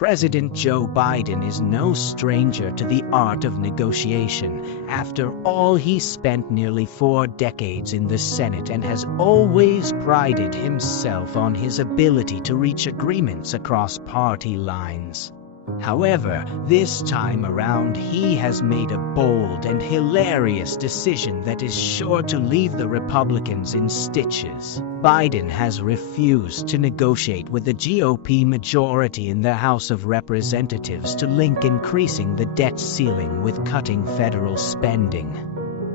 President Joe Biden is no stranger to the art of negotiation. After all, he spent nearly 4 decades in the Senate and has always prided himself on his ability to reach agreements across party lines. However, this time around he has made a bold and hilarious decision that is sure to leave the Republicans in stitches. Biden has refused to negotiate with the GOP majority in the House of Representatives to link increasing the debt ceiling with cutting federal spending.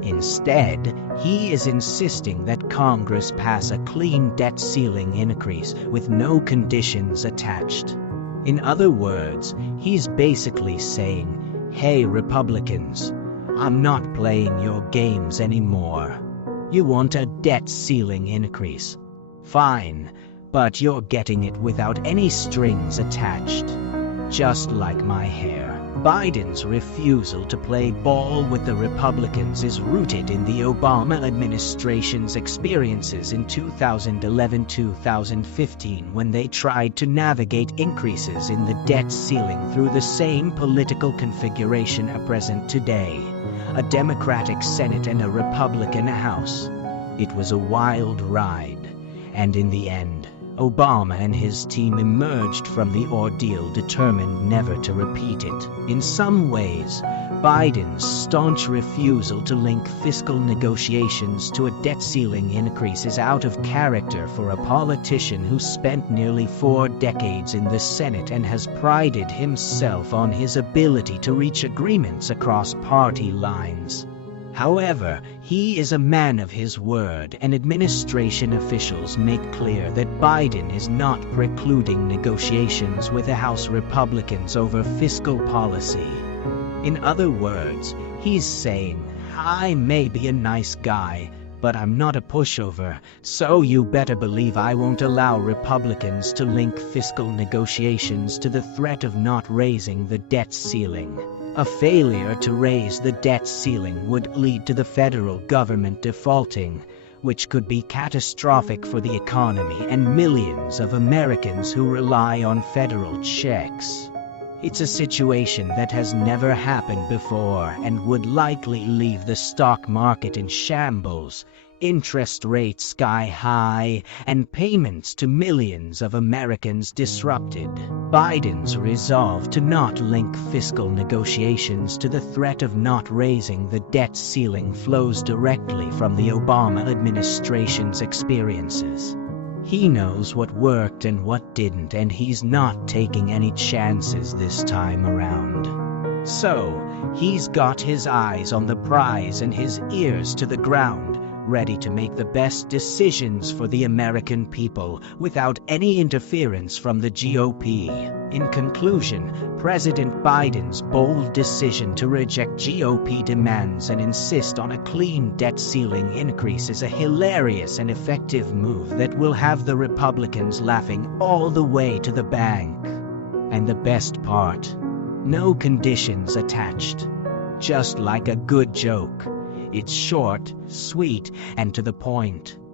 Instead, he is insisting that Congress pass a clean debt ceiling increase with no conditions attached. In other words, he's basically saying, "Hey Republicans, I'm not playing your games anymore. You want a debt ceiling increase? Fine, but you're getting it without any strings attached. Just like my hair." Biden's refusal to play ball with the Republicans is rooted in the Obama administration's experiences in 2011-2015 when they tried to navigate increases in the debt ceiling through the same political configuration as present today, a Democratic Senate and a Republican House. It was a wild ride, and in the end, Obama and his team emerged from the ordeal determined never to repeat it. In some ways, Biden's staunch refusal to link fiscal negotiations to a debt ceiling increase is out of character for a politician who spent nearly 4 decades in the Senate and has prided himself on his ability to reach agreements across party lines. However, he is a man of his word, and administration officials make clear that Biden is not precluding negotiations with the House Republicans over fiscal policy. In other words, he's saying, "I may be a nice guy, but I'm not a pushover, so you better believe I won't allow Republicans to link fiscal negotiations to the threat of not raising the debt ceiling." A failure to raise the debt ceiling would lead to the federal government defaulting, which could be catastrophic for the economy and millions of Americans who rely on federal checks. It's a situation that has never happened before and would likely leave the stock market in shambles, interest rates sky high, and payments to millions of Americans disrupted. Biden's resolve to not link fiscal negotiations to the threat of not raising the debt ceiling flows directly from the Obama administration's experiences. He knows what worked and what didn't, and he's not taking any chances this time around. So, he's got his eyes on the prize and his ears to the ground, ready to make the best decisions for the American people without any interference from the GOP. In conclusion, President Biden's bold decision to reject GOP demands and insist on a clean debt ceiling increase is a hilarious and effective move that will have the Republicans laughing all the way to the bank. And the best part, no conditions attached. Just like a good joke. It's short, sweet, and to the point.